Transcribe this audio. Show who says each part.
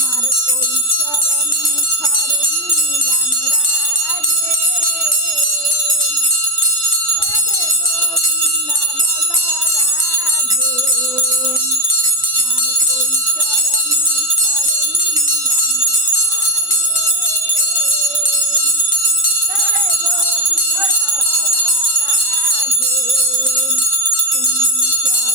Speaker 1: মার ওই চরণে শরণ নিলাম রাধে Thank you.